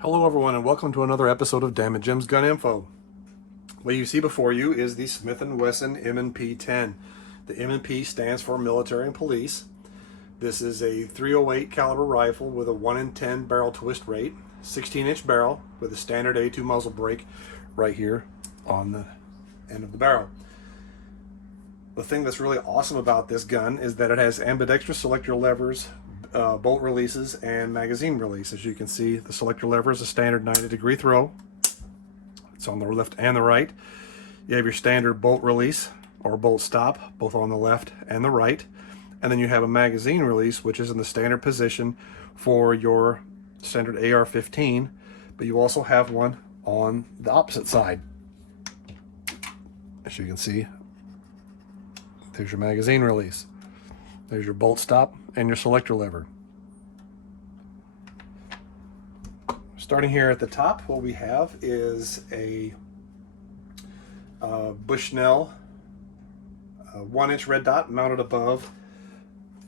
Hello everyone and welcome to another episode of Dammit Jim's Gun Info. What you see before you is the Smith Wesson M&P-10. The M&P stands for military and police. This is a .308 caliber rifle with a 1 in 10 barrel twist rate, 16-inch barrel with a standard A2 muzzle brake right here on the end of the barrel. The thing that's really awesome about this gun is that it has ambidextrous selector levers, bolt releases, and magazine release. As you can see, the selector lever is a standard 90-degree throw. It's on the left and the right. You have your standard bolt release or bolt stop, both on the left and the right. And then you have a magazine release, which is in the standard position for your standard AR-15, but you also have one on the opposite side. As you can see, there's your magazine release. There's your bolt stop and your selector lever. Starting here at the top, what we have is a Bushnell 1-inch red dot mounted above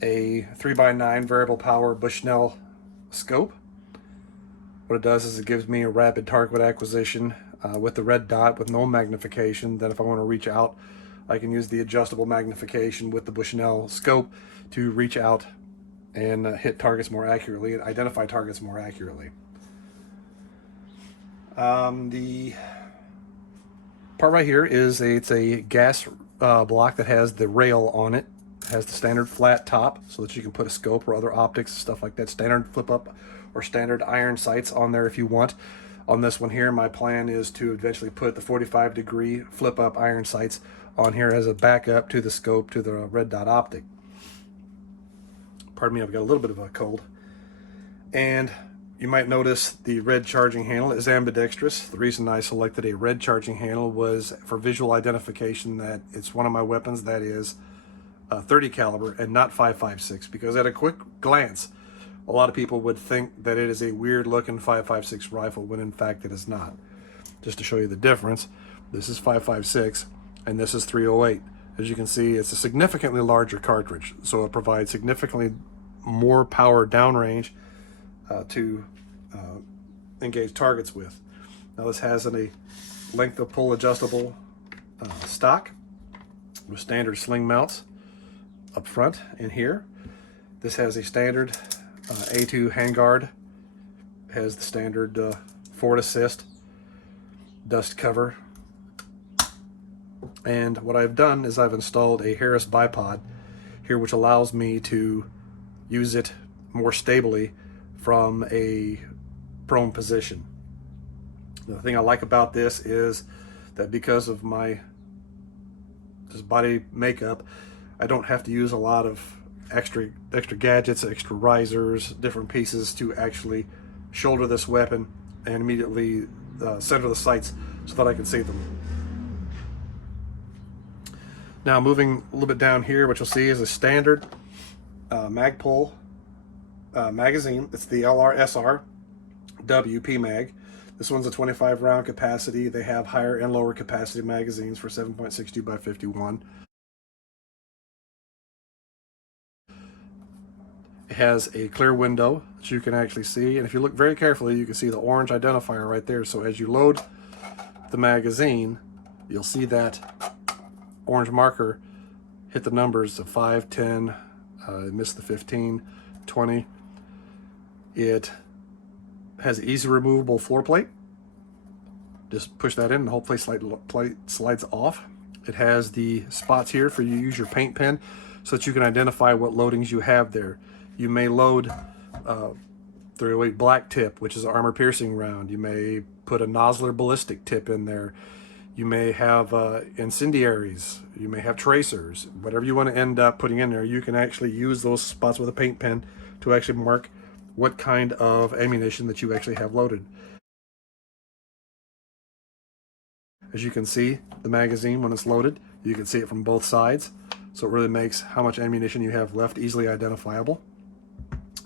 a 3x9 variable power Bushnell scope. What it does is it gives me a rapid target acquisition with the red dot with no magnification. Then if I want to reach out, I can use the adjustable magnification with the Bushnell scope to reach out and hit targets more accurately and identify targets more accurately. The part right here is it's a gas block that has the rail on it. It has the standard flat top so that you can put a scope or other optics, stuff like that, standard flip up or standard iron sights on there if you want. On this one here, my plan is to eventually put the 45-degree flip up iron sights on here as a backup to the scope to the red dot optic. Pardon me, I've got a little bit of a cold. And you might notice the red charging handle is ambidextrous. The reason I selected a red charging handle was for visual identification that it's one of my weapons that is 30 caliber and not 5.56, because at a quick glance, a lot of people would think that it is a weird looking 5.56 rifle when in fact it is not. Just to show you the difference, this is 5.56 and this is .308. As you can see, it's a significantly larger cartridge, so it provides significantly more power downrange to engage targets with. Now this has a length of pull adjustable stock with standard sling mounts up front and here. This has a standard A2 handguard, has the standard forward assist, dust cover. And what I've done is I've installed a Harris bipod here, which allows me to use it more stably from a prone position. The thing I like about this is that because of my body makeup, I don't have to use a lot of extra gadgets, extra risers, different pieces to actually shoulder this weapon and immediately center the sights so that I can see them. Now moving a little bit down here, what you'll see is a standard MAGPUL magazine. It's the LR SR-W PMag. This one's a 25 round capacity. They have higher and lower capacity magazines for 7.62 by 51. It has a clear window that you can actually see, and if you look very carefully, you can see the orange identifier right there. So as you load the magazine, you'll see that orange marker hit the numbers of 5, 10, missed the 15, 20. It has an easy removable floor plate. Just push that in and hopefully plate slides off. It has the spots here for you to use your paint pen so that you can identify what loadings you have there. You may load .308 black tip, which is an armor piercing round. You may put a nozzler ballistic tip in there. You may have incendiaries. You may have tracers. Whatever you want to end up putting in there, you can actually use those spots with a paint pen to actually mark what kind of ammunition that you actually have loaded. As you can see, the magazine, when it's loaded, you can see it from both sides. So it really makes how much ammunition you have left easily identifiable.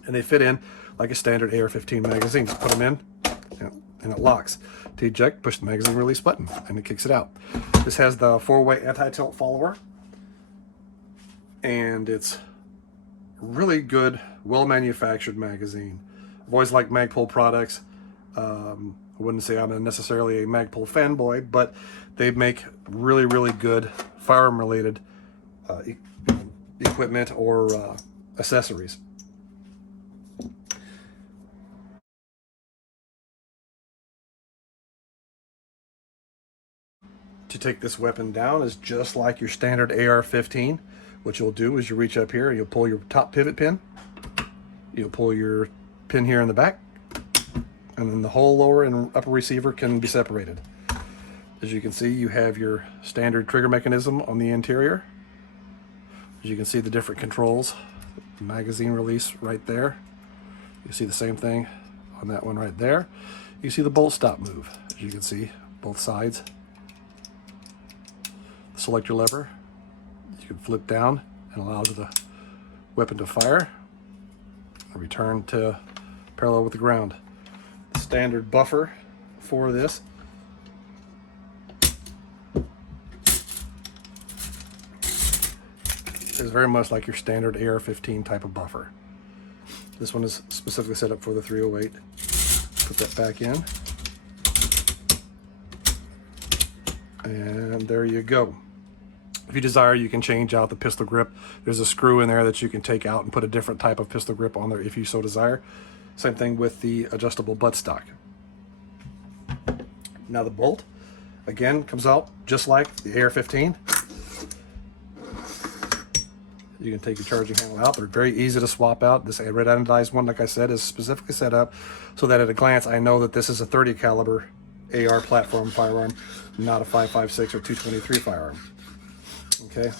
And they fit in like a standard AR-15 magazine. Just put them in and it locks. To eject, push the magazine release button and it kicks it out. This has the 4-way anti-tilt follower, and it's really good, well-manufactured magazine. I've always liked Magpul products. I wouldn't say I'm necessarily a Magpul fanboy, but they make really, really good firearm-related equipment or accessories. To take this weapon down is just like your standard AR-15. What you'll do is you reach up here, you'll pull your top pivot pin, you'll pull your pin here in the back, and then the whole lower and upper receiver can be separated. As you can see, you have your standard trigger mechanism on the interior. As you can see, the different controls, magazine release right there. You see the same thing on that one right there. You see the bolt stop move. As you can see, both sides. The selector lever, you can flip down and allow the weapon to fire and return to parallel with the ground. The standard buffer for this is very much like your standard AR-15 type of buffer. This one is specifically set up for the 308. Put that back in. And there you go. If you desire, you can change out the pistol grip. There's a screw in there that you can take out and put a different type of pistol grip on there if you so desire. Same thing with the adjustable buttstock. Now the bolt, again, comes out just like the AR-15. You can take your charging handle out. They're very easy to swap out. This red anodized one, like I said, is specifically set up so that at a glance I know that this is a 30 caliber AR platform firearm, not a 5.56 or 223 firearm. Okay,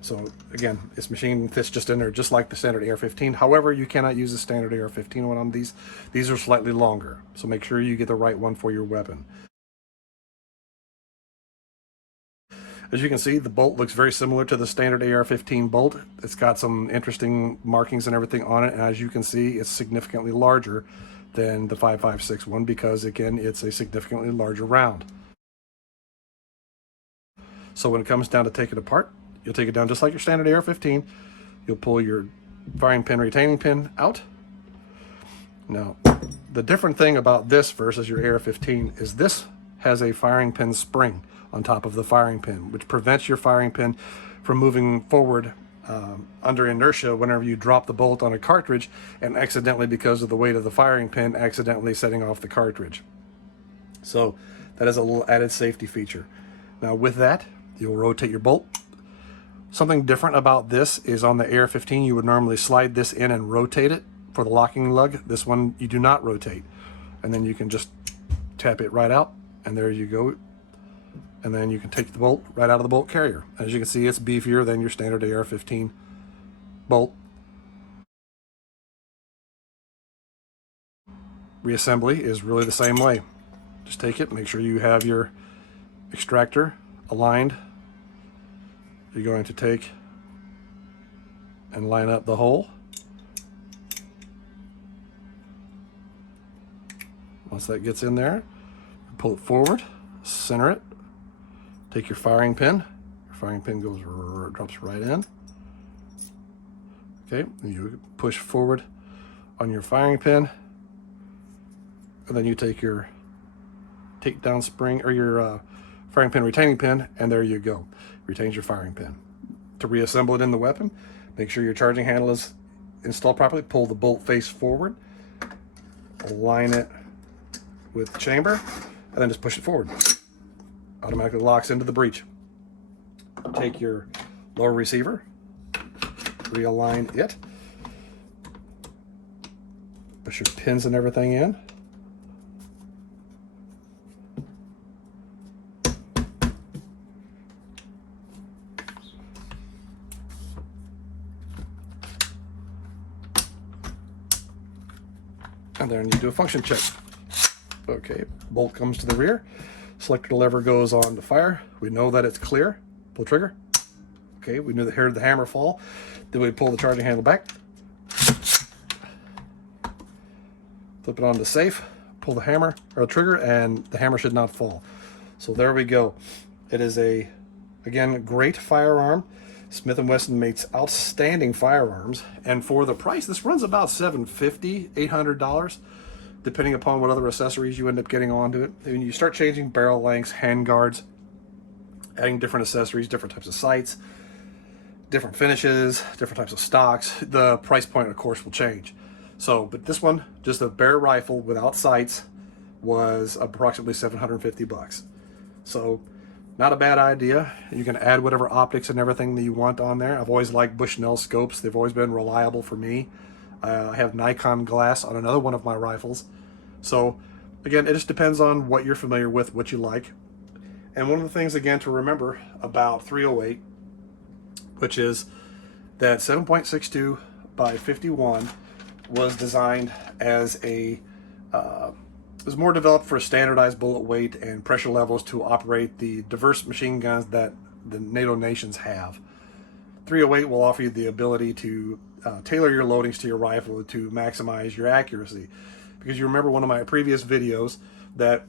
so again, this machine fits just in there just like the standard AR-15. However, you cannot use the standard AR-15 one on these. These are slightly longer, so make sure you get the right one for your weapon. As you can see, the bolt looks very similar to the standard AR-15 bolt. It's got some interesting markings and everything on it, and as you can see, it's significantly larger than the 5.56 one because, again, it's a significantly larger round. So when it comes down to take it apart, you'll take it down just like your standard AR-15. You'll pull your firing pin retaining pin out. Now, the different thing about this versus your AR-15 is this has a firing pin spring on top of the firing pin, which prevents your firing pin from moving forward under inertia whenever you drop the bolt on a cartridge and accidentally, because of the weight of the firing pin, accidentally setting off the cartridge. So that is a little added safety feature. Now with that, you'll rotate your bolt. Something different about this is on the AR-15, you would normally slide this in and rotate it for the locking lug. This one you do not rotate. And then you can just tap it right out, and there you go. And then you can take the bolt right out of the bolt carrier. As you can see, it's beefier than your standard AR-15 bolt. Reassembly is really the same way. Just take it, make sure you have your extractor aligned. You're going to take and line up the hole. Once that gets in there, pull it forward, center it. Take your firing pin. Your firing pin goes, drops right in. Okay, and you push forward on your firing pin, and then you take your takedown spring or your firing pin retaining pin, and there you go. Retains your firing pin. To reassemble it in the weapon, make sure your charging handle is installed properly. Pull the bolt face forward, align it with the chamber, and then just push it forward. Automatically locks into the breech. Take your lower receiver, realign it, push your pins and everything in. And then you do a function check. Okay, bolt comes to the rear. Selector lever goes on to fire. We know that it's clear. Pull trigger. Okay, we knew that heard the hammer fall. Then we pull the charging handle back. Flip it on to safe. Pull the hammer or the trigger, and the hammer should not fall. So there we go. It is a, again, great firearm. Smith & Wesson makes outstanding firearms, and for the price, this runs about $750, $800. depending upon what other accessories you end up getting onto it. When you start changing barrel lengths, hand guards, adding different accessories, different types of sights, different finishes, different types of stocks, the price point, of course, will change. So, but this one, just a bare rifle without sights, was approximately 750 bucks. So, not a bad idea. You can add whatever optics and everything that you want on there. I've always liked Bushnell scopes. They've always been reliable for me. I have Nikon glass on another one of my rifles. So, again, it just depends on what you're familiar with, what you like. And one of the things, again, to remember about 308, which is that 7.62 by 51 was designed as a, it was more developed for standardized bullet weight and pressure levels to operate the diverse machine guns that the NATO nations have. 308 will offer you the ability to tailor your loadings to your rifle to maximize your accuracy. Because you remember one of my previous videos that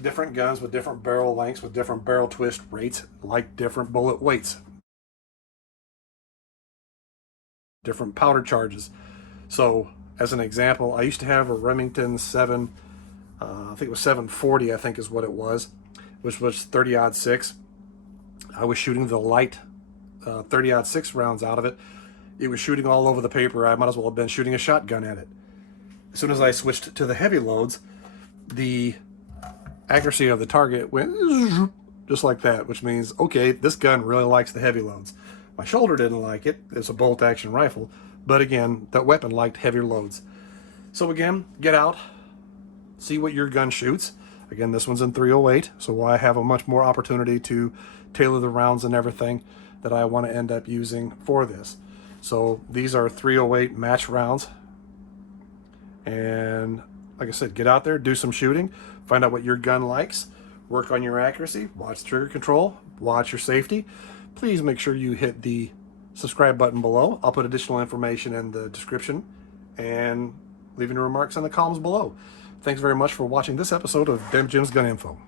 different guns with different barrel lengths, with different barrel twist rates, like different bullet weights, different powder charges. So, as an example, I used to have a Remington 7, I think it was 740, I think is what it was, which was 30-06. I was shooting the light 30-06 rounds out of it. It was shooting all over the paper. I might as well have been shooting a shotgun at it. As soon as I switched to the heavy loads, the accuracy of the target went just like that, which means, okay, this gun really likes the heavy loads. My shoulder didn't like it. It's a bolt action rifle. But again, that weapon liked heavier loads. So again, get out, see what your gun shoots. Again, this one's in 308, so I have a much more opportunity to tailor the rounds and everything that I want to end up using for this. So these are 308 match rounds. And like I said, get out there, do some shooting, find out what your gun likes, work on your accuracy, watch trigger control, watch your safety. Please make sure you hit the subscribe button below. I'll put additional information in the description and leaving your remarks in the columns below. Thanks very much for watching this episode of Dem Jim's Gun Info.